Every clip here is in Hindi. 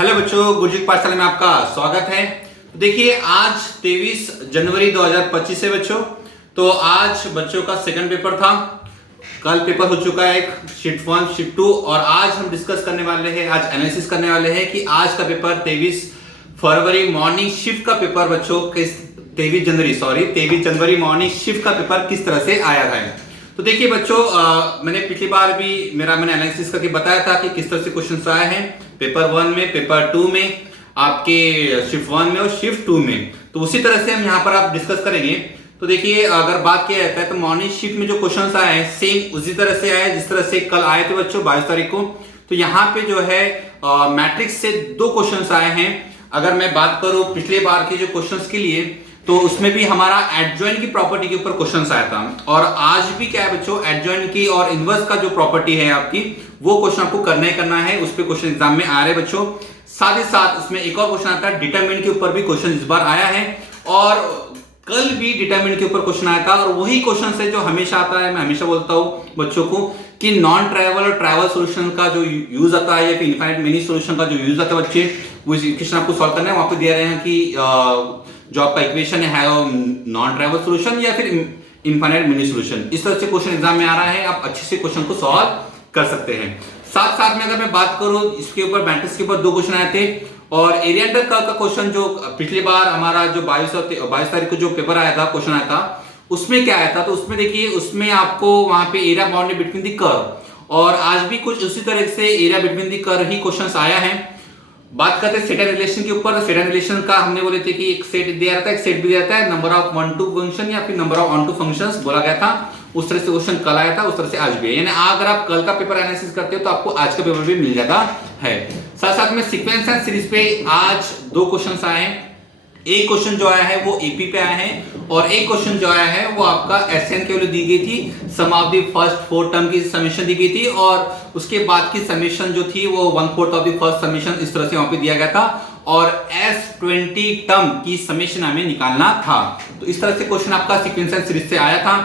हेलो बच्चों, गुरुजी पाठशाला में आपका स्वागत है। तो देखिए आज 23 जनवरी 2025 है बच्चों। तो आज बच्चों का सेकंड पेपर था। कल पेपर हो चुका है एक शीट 1 शीट 2 और आज हम डिस्कस करने वाले हैं, आज एनालिसिस करने वाले हैं कि आज का पेपर 23 फरवरी मॉर्निंग शिफ्ट का पेपर बच्चों 23 जनवरी मॉर्निंग शिफ्ट का पेपर किस तरह से आया है। तो देखिए बच्चों, मैंने पिछली बार भी मैंने एनालिसिस करके बताया था कि किस तरह से क्वेश्चंस आए हैं पेपर 1 में, पेपर 2 में, आपके शिफ्ट 1 में और शिफ्ट 2 में। तो उसी तरह से हम यहाँ पर आप डिस्कस करेंगे। तो देखिए अगर बात किया जाता है तो मॉर्निंग शिफ्ट में जो क्वेश्चंस आए हैं सेम उसी तरह से आए जिस तरह से कल आए थे बच्चों 22 तारीख को। तो यहाँ पे जो है मैट्रिक्स से 2 क्वेश्चंस आए हैं। अगर मैं बात करूं पिछले बार के जो क्वेश्चंस के लिए, तो उसमें भी हमारा एडजॉइंट की प्रॉपर्टी के ऊपर क्वेश्चंस आया था। और आज भी क्या है बच्चों, एडजॉइंट की और इनवर्स का जो प्रॉपर्टी है आपकी, वो क्वेश्चन आपको करना ही करना है। उस पर क्वेश्चन एग्जाम में आ रहे बच्चों। साथ ही साथ इसमें एक और क्वेश्चन आता है डिटरमिनेंट के ऊपर भी क्वेश्चन इस बार आया है और कल भी डिटरमिनेंट के ऊपर क्वेश्चन आया था। और वही क्वेश्चन है जो हमेशा आता है। मैं हमेशा बोलता हूं बच्चों को कि नॉन ट्राइवल और ट्राइवल सॉल्यूशन का जो यूज आता है या फिर इनफाइनाइट मिनी सॉल्यूशन का जो यूज आता है बच्चे, वो क्वेश्चन आपको सॉल्व करना है। वहां पे दे रहे हैं कि जो आपका इक्वेशन है नॉन ट्राइवल सॉल्यूशन या फिर इनफाइनाइट मिनी सॉल्यूशन। इस तरह से क्वेश्चन एग्जाम में आ रहा है, आप अच्छे से क्वेश्चन को सॉल्व कर सकते हैं। साथ साथ में अगर मैं बात करूं इसके ऊपर मैट्रिक्स के ऊपर 2 क्वेश्चन आए थे और एरिया अंडर कर्व का क्वेश्चन जो पिछली बार हमारा जो 22 तारीख को जो पेपर आया था, क्वेश्चन आया था, उसमें क्या आया था। तो उसमें देखिए उसमें आपको वहां पे area bounded between the curve, और आज भी कुछ उसी तरह से area between the curve he question आया है। बात करते हैं सेट एंड रिलेशन के ऊपर। सेट एंड रिलेशन का हमने बोले थे कि एक सेट दिया रहता है, एक सेट भी दिया रहता है, नंबर ऑफ 1 2 फंक्शन या फिर नंबर ऑफ 1 2 फंक्शंस बोला गया था। उस तरह से क्वेश्चन कल आया था, उस तरह से आज भी है। यानी अगर आप कल का पेपर एनालिसिस करते हो तो आपको आज का पेपर भी मिल जाता है। साथ साथ में सीक्वेंस एंड सीरीज पे आज 2 क्वेश्चंस आए हैं। एक क्वेश्चन जो आया है वो एपी पे आया है और एक क्वेश्चन जो आया है वो आपका एसएन की वैल्यू दी गई थी, सम ऑफ द फर्स्ट 4 टर्म की समेशन दी गई थी और उसके बाद की समेशन जो थी वो 1/4 ऑफ द फर्स्ट समेशन इस तरह से वहां पे दिया गया था और S20 टर्म की समेशन हमें निकालना था। तो इस तरह से क्वेश्चन आपका सीक्वेंस एंड सीरीज से आया था।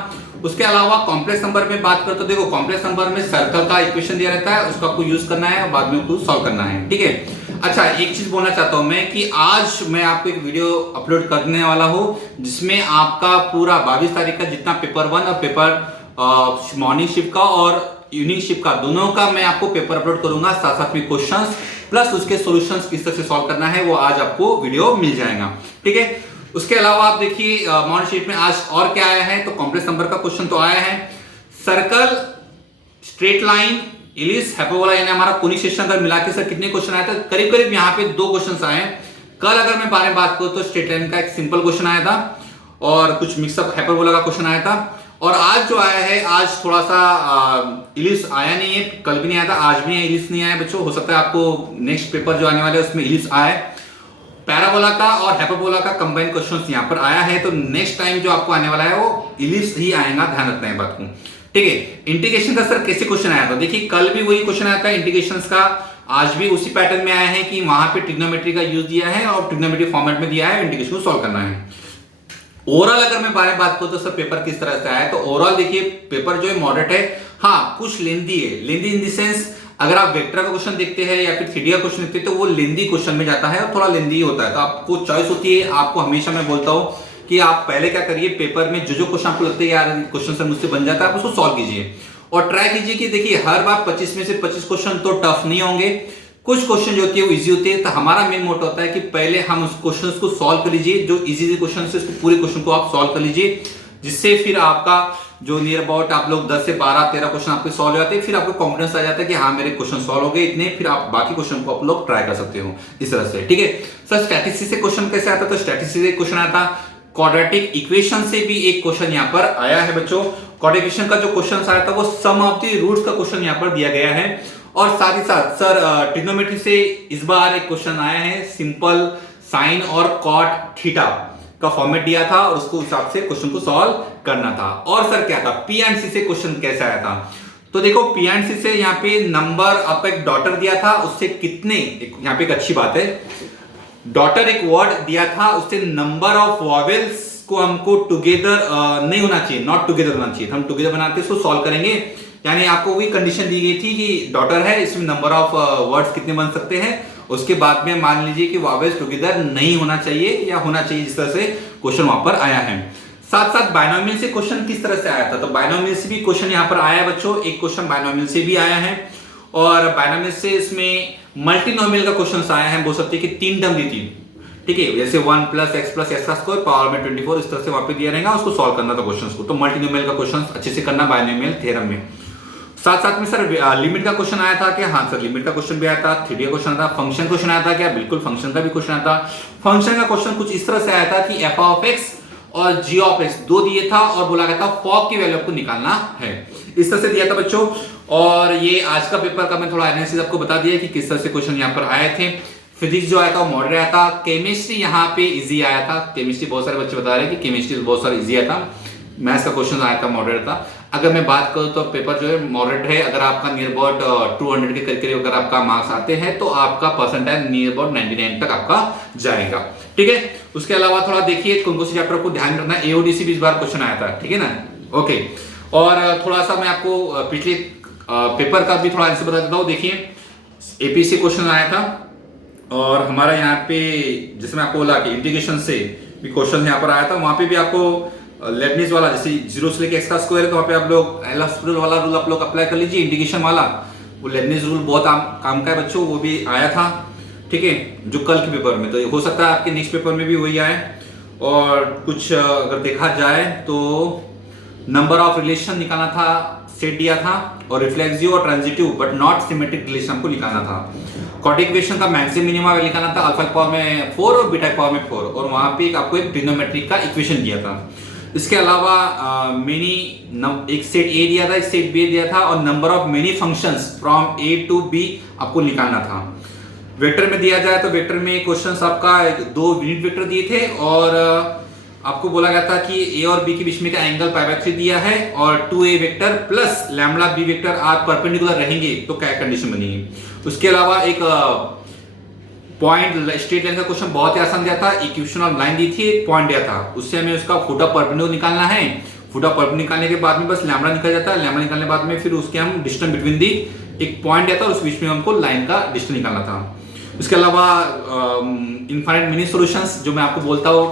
उसके अलावा कॉम्प्लेक्स नंबर में बात करते तो देखो कॉम्प्लेक्स नंबर में सर्कल का इक्वेशन दिया रहता है, उसको आपको यूज करना है और बाद में उसको सॉल्व करना है। ठीक है। अच्छा, एक चीज बोलना चाहता हूं मैं कि आज मैं आपको एक वीडियो अपलोड करने वाला हूं जिसमें आपका पूरा 22 तारीख का जितना पेपर 1 और पेपर मॉर्निंग शिफ्ट का और इवनिंग शिफ्ट का दोनों का मैं आपको पेपर अपलोड करूंगा। साथ साथ में क्वेश्चंस प्लस उसके सॉल्यूशंस किस तरह से सॉल्व करना है वो आज आपको वीडियो मिल जाएगा। ठीक है। उसके अलावा आप देखिए मॉर्निंग शिफ्ट में आज और क्या आया है। तो कॉम्प्लेक्स नंबर का क्वेश्चन तो आया है, circle, straight line, ellipse, hyperbola, यानी हमारा कोनिक सेक्शन अगर मिला के सर कितने क्वेश्चन आए थे, करीब करीब यहाँ पे 2 क्वेश्चन आए हैं। कल अगर मैं बारे में बात करूं तो स्ट्रेट लाइन का एक सिंपल क्वेश्चन आया था और कुछ मिक्सअप हाइपरबोला का क्वेश्चन आया था। और आज जो आया है, आज थोड़ा सा इलिप्स आया नहीं है, कल भी नहीं आया था, आज भी इलिप्स नहीं आया बच्चों। हो सकता है आपको नेक्स्ट पेपर जो आने वाले है उसमें इलिप्स आए। पैराबोला का और हाइपरबोला का कंबाइंड क्वेश्चन यहाँ पर आया है। तो नेक्स्ट टाइम जो आपको आने वाला है वो इलिप्स ही आएगा, ध्यान रखना है बात को। ठीक है। इंटीग्रेशन का सर कैसे क्वेश्चन आया था, देखिए कल भी वही क्वेश्चन आया था इंटीग्रेशन का, आज भी उसी पैटर्न में आया है कि वहां पे ट्रिग्नोमेट्री का यूज दिया है और ट्रिग्नोमेट्री फॉर्मेट में दिया है, इंटीग्रेशन को सॉल्व करना है। ओवरऑल अगर मैं बारे में बात करूं तो सर पेपर किस तरह से आया, तो ओवरऑल देखिए पेपर जो है मॉडरेट है। हाँ, कुछ लेंदी है, लेंदी इन द सेंस अगर आप वेक्टर का क्वेश्चन देखते हैं या फिर थीटा का क्वेश्चन देखते हैं तो वो लेंदी क्वेश्चन में जाता है और थोड़ा लेंदी होता है। तो आपको चॉइस होती है। आपको हमेशा मैं बोलता हूं कि आप पहले क्या करिए, पेपर में जो क्वेश्चन आपको लगता है यार क्वेश्चन सर मुझसे बन जाता है, आप उसको सॉल्व कीजिए और ट्राई कीजिए कि देखिए हर बार 25 में से 25 क्वेश्चन तो टफ नहीं होंगे, कुछ क्वेश्चन जो होती है वो इजी होते हैं। तो हमारा मेन मोटो होता है कि पहले हम उस क्वेश्चन को सॉल्व कर लीजिए, जो इजी क्वेश्चन है उसको पूरे क्वेश्चन को आप सॉल्व कर लीजिए, जिससे फिर आपका जो नियर अबाउट आप लोग 10 से 12 13 क्वेश्चन आपके सॉल्व हो जाते हैं। फिर आपको कॉन्फिडेंस आ जाता है कि हाँ मेरे क्वेश्चन सॉल्व हो गए इतने, फिर आप बाकी क्वेश्चन को आप लोग ट्राई कर सकते हो इस तरह से। ठीक है सर। स्टैटिस्टिक्स से क्वेश्चन कैसे आता है, तो स्टैटिस्टिक्स से क्वेश्चन आता है, क्वाड्रेटिक इक्वेशन से भी एक क्वेश्चन यहाँ पर आया है बच्चों। क्वाड्रेटिक इक्वेशन का जो क्वेश्चन आया था वो सम ऑफ द रूट्स का क्वेश्चन यहाँ पर दिया गया है। और साथ ही साथ सर ट्रिग्नोमेट्री से इस बार एक क्वेश्चन आया है, सिंपल साइन और कॉट थीटा का फॉर्मेट दिया था और उसको हिसाब से क्वेश्चन को सॉल्व करना था। और सर क्या था, पी एंड सी से क्वेश्चन कैसे आया था, तो देखो पी एंड सी से यहाँ पे नंबर आपका एक डॉटर दिया था, उससे कितने, यहाँ पे एक अच्छी बात है, डॉटर एक वर्ड दिया था, उससे नंबर ऑफ वॉवेल्स को हमको टुगेदर नहीं होना चाहिए, नॉट टुगेदर होना चाहिए, हम टुगेदर बनाते हैं, इसको सॉल्व करेंगे। यानी आपको वही कंडीशन दी गई थी कि डॉटर है, इसमें नंबर ऑफ वर्ड्स कितने बन सकते हैं उसके बाद में मान लीजिए कि वावेज टुगेदर नहीं होना चाहिए या होना चाहिए, जिस तरह से क्वेश्चन वहां पर आया है। साथ साथ बायनोमियल से क्वेश्चन किस तरह से आया था, तो बायनोमियल से भी क्वेश्चन यहाँ पर आया है बच्चों। एक क्वेश्चन बायनोमियल से भी आया है और बायनोमियल से इसमें मल्टीनोमियल का क्वेश्चन आया है। बोल सकते हैं कि 3 टर्म दी थी, ठीक है, जैसे 1 + x + x का स्क्वायर पावर में 24, इस तरह से वहां पे दिया रहेगा, उसको सॉल्व करना था क्वेश्चन को। तो मल्टीनोमियल का क्वेश्चन अच्छे से करना बायनोमियल थ्योरम में। साथ साथ में सर लिमिट का क्वेश्चन आया था क्या? हाँ सर, लिमिट का क्वेश्चन भी आया था, थ्योरी का क्वेश्चन आया था, फंक्शन क्वेश्चन आया था क्या? बिल्कुल, फंक्शन का भी क्वेश्चन आया था। फंक्शन का क्वेश्चन कुछ इस तरह से आया था कि f(x) और g(x) दो दिए था और बोला गया था फॉग की वैल्यू आपको निकालना है, इस तरह से दिया था बच्चों। और ये आज का पेपर का मैं थोड़ा एनालिसिस आपको बता दिया कि किस तरह से क्वेश्चन यहाँ पर आए थे। फिजिक्स जो आया था वो मॉडरेट आया था, केमिस्ट्री यहाँ पे इजी आया था, केमिस्ट्री बहुत सारे बच्चे बता रहे हैं कि केमिस्ट्री बहुत सारा इजी आया था। मैथ्स का क्वेश्चन आया था मॉडरेट था। अगर मैं बात करूं तो पेपर जो है मॉडरेट है। अगर आपका नियर अबाउट 200 के करीब अगर आपका मार्क्स आते हैं तो आपका परसेंटाइल नियर अबाउट 99 तक आपका जाएगा, ठीक है। उसके अलावा थोड़ा देखिए कौन कौन से चैप्टर को ध्यान रखना है। एओडीसी भी इस बार क्वेश्चन आया था, ठीक है ना, ओके। और थोड़ा सा मैं आपको पिछले पेपर का भी थोड़ा आंसर बता देता हूँ। देखिए एपीसी क्वेश्चन आया था और हमारा यहाँ पे जैसे मैं आपको बोला कि इंटीग्रेशन से भी क्वेश्चन यहाँ पर आया था, वहां पे भी आपको लेबनीज वाला जैसे 0 से लेके x का स्क्वायर, तो वहाँ पे आप लोग एल हॉस्पिटल वाला रूल आप लोग अप्लाई कर लीजिए, इंटीग्रेशन वाला। वो लेबनीज रूल बहुत काम का है बच्चों, वो भी आया था, ठीक है, जो कल के पेपर में। तो हो सकता है आपके नेक्स्ट पेपर में भी वही आए। और कुछ अगर देखा जाए तो नंबर ऑफ रिलेशन निकालना था, सेट दिया था, और रिफ्लेक्सिव और transitive but not symmetric relation हमको निकालना था। क्वाड्रेटिक इक्वेशन का मैक्सिमम मिनिमम निकालना था, अल्फा पावर में 4 और बीटा पावर में 4, और वहां पे आपको एक ट्रिग्नोमेट्रिक का इक्वेशन दिया था। इसके अलावा एक सेट ए दिया था, एक सेट बी दिया था, और number of many functions from A to B आपको निकालना था। वेक्टर में दिया जाए तो वेक्टर में क्वेश्चंस आपका 2 यूनिट वेक्टर दिए थे और आपको बोला गया था कि ए और बी के बीच में का एंगल π/3 दिया है और 2a vector plus lambda B vector are perpendicular रहेंगे तो क्या कंडीशन बनेगी। उसके अलावा एक पॉइंट स्ट्रेट लाइन का क्वेश्चन बहुत ही आसान दिया था, इक्वेशन ऑफ लाइन दी थी, एक पॉइंट दिया था, उससे हमें उसका फुटा परपेंडिकुलर निकालना है। फुटा परपेंडिकुलर निकालने के बाद में बस लैम्बडा निकल जाता है, लैम्बडा निकालने के बाद में फिर उसके हम डिस्टेंस बिटवीन दी एक पॉइंट दिया था, उस बीच में हमको लाइन का डिस्टेंस निकालना था। इसके अलावा इनफाइनाइट मिनी सॉल्यूशंस जो मैं आपको बोलता हूँ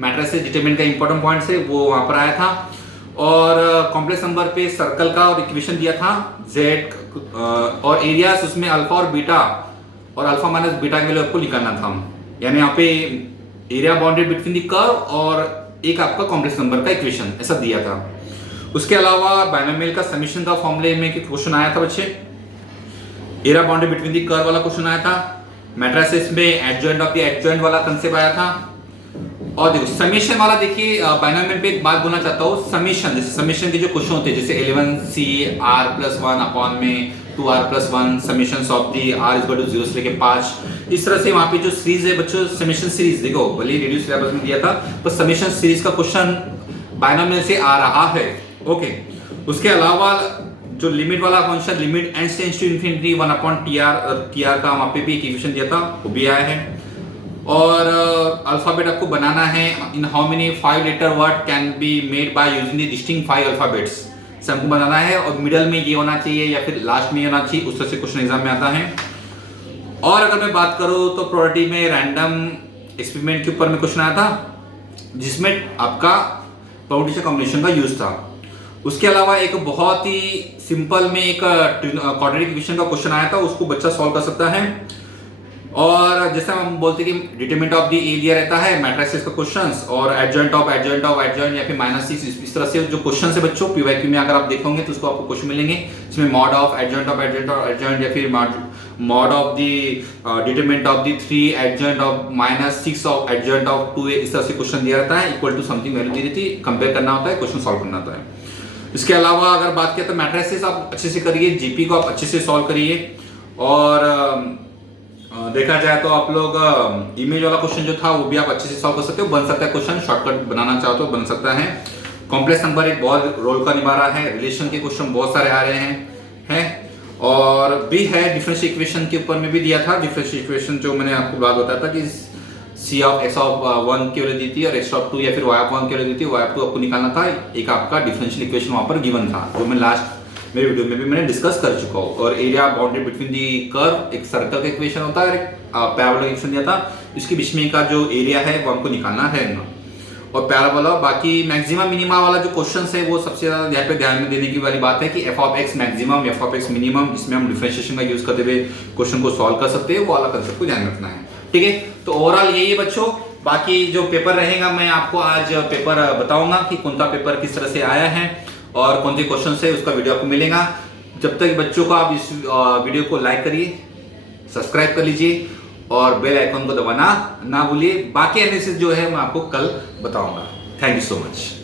मैट्रिसेस डिटरमिनेंट का इंपॉर्टेंट पॉइंट्स है वो वहां पर आया था। और कॉम्प्लेक्स नंबर पे सर्कल का और इक्वेशन दिया था z और एरियाज उसमें अल्फा और बीटा और अल्फा माइनस बीटा के लिए आपको निकालना था, यानी यहाँ पे area bounded between the curve और एक आपका कॉम्प्लेक्स नंबर का इक्वेशन ऐसा दिया था। उसके अलावा बायनोमियल का समीशन का फॉर्मूले में क्वेश्चन आया था बच्चे, area bounded between the curve वाला क्वेश्चन आया था, मैट्रिसेस में एडजॉइंट ऑफ द एडजॉइंट वाला कंसेप्ट आया था। और देखो समेशन वाला, देखिए बायनोमियल पे एक बात बोलना चाहता हूँ, समेशन जैसे समेशन के जो क्वेश्चन होते हैं जैसे 11c r+1 अपॉन में 2r+1 summation of the r = 0 से लेके 5, इस तरह से वहां पे जो सीरीज है बच्चों समेशन सीरीज, देखो भले रिड्यूस सिलेबस में दिया था पर समेशन सीरीज का क्वेश्चन बायनोमियल से आ रहा है, ओके। उसके अलावा जो लिमिट वाला function limit n tends to infinity 1/tr का वहां पे भी एक इक्वेशन दिया था, वो भी आया है। और अल्फाबेट आपको बनाना है, in how many 5 letter word can be made by using the distinct 5 alphabets से हमको बनाना है, और मिडल में ये होना चाहिए या फिर लास्ट में ये होना चाहिए, उस तरह से क्वेश्चन एग्जाम में आता है। और अगर मैं बात करूं तो प्रोबेबिलिटी में रैंडम एक्सपेरिमेंट के ऊपर में क्वेश्चन आया था जिसमें आपका प्रोबेबिलिटी कॉम्बिनेशन का यूज था। उसके अलावा एक बहुत ही सिंपल में एक क्वाड्रेटिक इक्वेशन का क्वेश्चन आया था, उसको बच्चा सॉल्व कर सकता है। और जैसे हम बोलते हैं कि डिटरमिनेंट ऑफ द ए दिया रहता है मैट्रिसेस का क्वेश्चंस, और adjoint of adjoint of adjoint या फिर -6, इस तरह से जो क्वेश्चन है बच्चों पीवाईक्यू में अगर आप देखोगे तो उसको आपको क्वेश्चन मिलेंगे इसमें mod of adjoint of adjoint of adjoint या फिर mod of the determinant of the 3 adjoint of -6 of adjoint of 2a, इस तरह से क्वेश्चन दिया रहता है, इक्वल टू समथिंग वैल्यू दी रहती है, कंपेयर करना होता है, क्वेश्चन सॉल्व करना होता है। इसके अलावा अगर बात किया तो मैट्रिसेस आप अच्छे से करिए, जीपी को आप अच्छे से सॉल्व करिए। और देखा जाए तो आप लोग इमेज वाला क्वेश्चन जो था वो भी आप अच्छे से सॉल्व कर सकते हो, बन सकता है क्वेश्चन, शॉर्टकट बनाना चाहो तो बन सकता है। कॉम्प्लेक्स नंबर एक बहुत रोल का निभा रहा है, रिलेशन के क्वेश्चन बहुत सारे आ रहे हैं और भी है। डिफरेंशियल इक्वेशन के ऊपर में भी दिया था, डिफरेंशियल इक्वेशन जो मैंने आपको बात बताया था कि c(x)(1) की वैल्यू दी थी और x(2) या फिर y(1) की वैल्यू दी थी, y(2) आपको निकालना था। एक आपका डिफरेंशियल इक्वेशन वहां पर गिवन था जो मैं लास्ट मेरे वीडियो में भी मैंने डिस्कस कर चुका हूँ। और area bounded between the curve, एक सर्कल का इक्वेशन होता है और एक पैराबोला इक्वेशन दिया था, इसके बीच में का जो एरिया है वो हमको निकालना है ना। और पैराबोला, बाकी मैक्सिमम मिनिमा वाला जो क्वेश्चन है वो सबसे ज्यादा यहाँ पे ध्यान में देने की वाली बात है कि F of x maximum, F of x minimum, इसमें हम डिफरेंशिएशन का यूज करते हुए क्वेश्चन को सॉल्व कर सकते हैं, वो वाला कंसेप्ट को ध्यान में रखना है। ठीक है, तो ओवरऑल यही है बच्चों। बाकी जो पेपर रहेगा मैं आपको आज पेपर बताऊंगा कि कौन सा पेपर किस तरह से आया है और कौन से क्वेश्चन है, उसका वीडियो आपको मिलेगा। जब तक बच्चों को आप इस वीडियो को लाइक करिए, सब्सक्राइब कर लीजिए और बेल आइकन को दबाना ना भूलिए। बाकी एनालिसिस जो है मैं आपको कल बताऊंगा। Thank you so much.